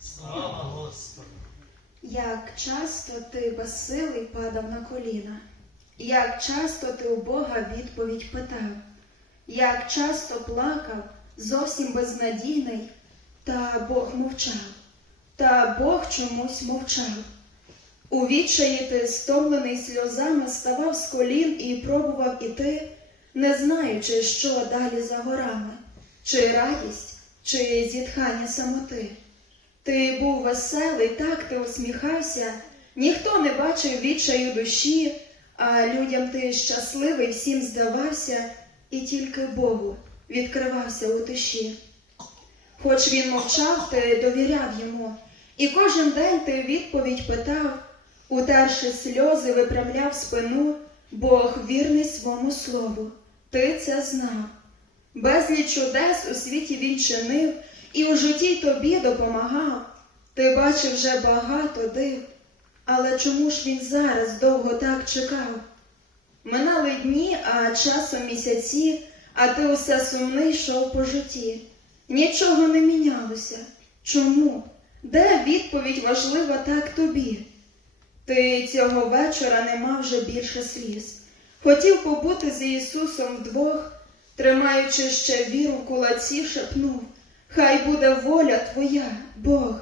Слава Господу! Як часто ти безсилий падав на коліна, як часто ти у Бога відповідь питав, як часто плакав, зовсім безнадійний, та Бог мовчав, та Бог чомусь мовчав. У відчаї ти, стомлений сльозами, ставав з колін і пробував іти, не знаючи, що далі за горами, чи радість, чи зітхання самоти. Ти був веселий, так ти усміхався, ніхто не бачив відчаю душі, а людям ти щасливий всім здавався, і тільки Богу відкривався у тиші. Хоч він мовчав, ти довіряв йому, і кожен день ти відповідь питав, утерши сльози, виправляв спину, Бог вірний своєму слову, ти це знав. Безліч чудес у світі він чинив, і у житті тобі допомагав. Ти бачив вже багато див, але чому ж він зараз довго так чекав? Минали дні, а часом місяці, а ти усе сумний йшов по житті. Нічого не мінялося. Чому? Де відповідь важлива так тобі? Ти цього вечора не мав вже більше сліз. Хотів побути з Ісусом вдвох, тримаючи ще віру кулаці, шепнув. Хай буде воля твоя, Бог.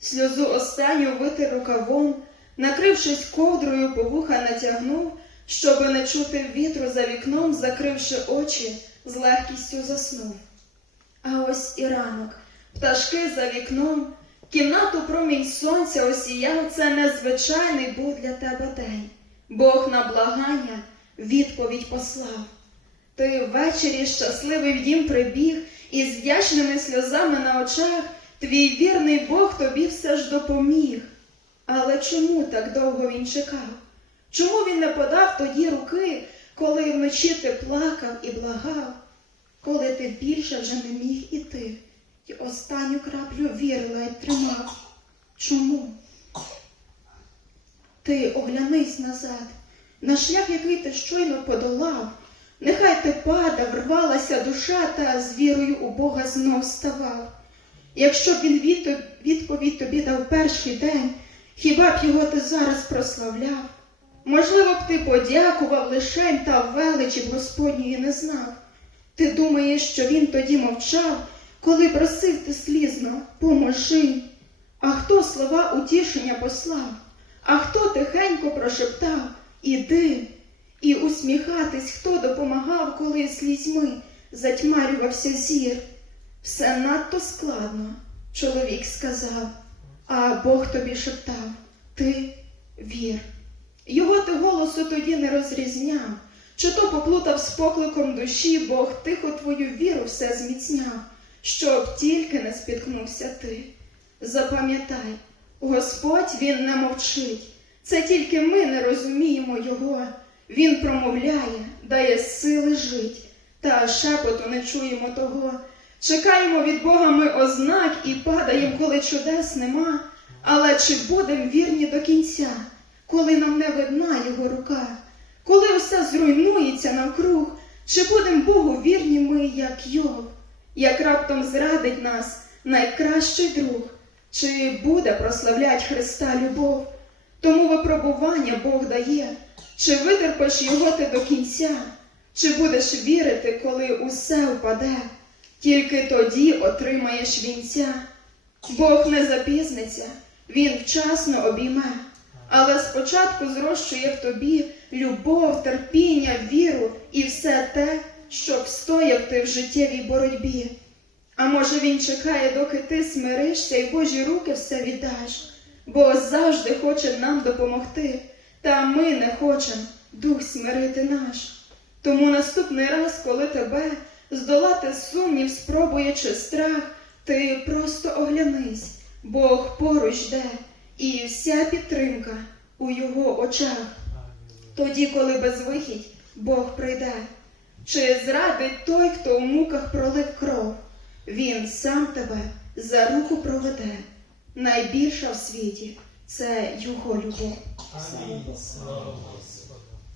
Сльозу останню витер рукавом, накрившись ковдрою, по вуха натягнув, щоби не чути вітру за вікном, закривши очі, з легкістю заснув. А ось і ранок, пташки за вікном, кімнату промінь сонця осіяв, це незвичайний був для тебе день. Бог на благання відповідь послав. Ти ввечері щасливий в дім прибіг, і з вдячними сльозами на очах твій вірний Бог тобі все ж допоміг. Але чому так довго він чекав? Чому він не подав тоді руки, коли вночі ти плакав і благав, коли ти більше вже не міг іти, і останню краплю віри ледь тримав? Чому? Ти оглянись назад, на шлях, який ти щойно подолав. Нехай ти падав, рвалася душа, та з вірою у Бога знов ставав. Якщо б він від- відповідь тобі дав перший день, хіба б його ти зараз прославляв? Можливо б ти подякував лишень та величі Господньої не знав. Ти думаєш, що він тоді мовчав, коли просив ти слізно, поможи. А хто слова утішення послав, а хто тихенько прошептав Іди. І усміхатись, хто допомагав, коли слізьми затьмарювався зір. Все надто складно, чоловік сказав, а Бог тобі шептав Ти вір. Його ти голосу тоді не розрізняв, чи то поплутав з покликом душі, Бог тихо твою віру все зміцняв, щоб тільки не спіткнувся ти. Запам'ятай, Господь він не мовчить, це тільки ми не розуміємо Його. Він промовляє, дає сили жить, та шепоту не чуємо того. Чекаємо від Бога ми ознак і падаємо, коли чудес нема. Але чи будемо вірні до кінця, коли нам не видна його рука, коли все зруйнується навкруг, чи будемо Богу вірні ми, як Йов, як раптом зрадить нас найкращий друг, чи буде прославлять Христа любов? Тому випробування Бог дає, чи витерпиш його ти до кінця, чи будеш вірити, коли усе впаде, тільки тоді отримаєш вінця. Бог не запізниться, Він вчасно обійме, але спочатку зрощує в тобі любов, терпіння, віру і все те, щоб стояв ти в життєвій боротьбі. А може він чекає, доки ти смиришся і Божі руки все віддаш, бо завжди хоче нам допомогти, та ми не хочемо дух смирити наш. Тому наступний раз, коли тебе здолати сумнів, спробує чи страх, ти просто оглянись, Бог поруч йде, і вся підтримка у його очах. Тоді, коли безвихідь Бог прийде, чи зрадить той, хто у муках пролив кров, він сам тебе за руку проведе. Найбільша в світі це його любов. Амінь.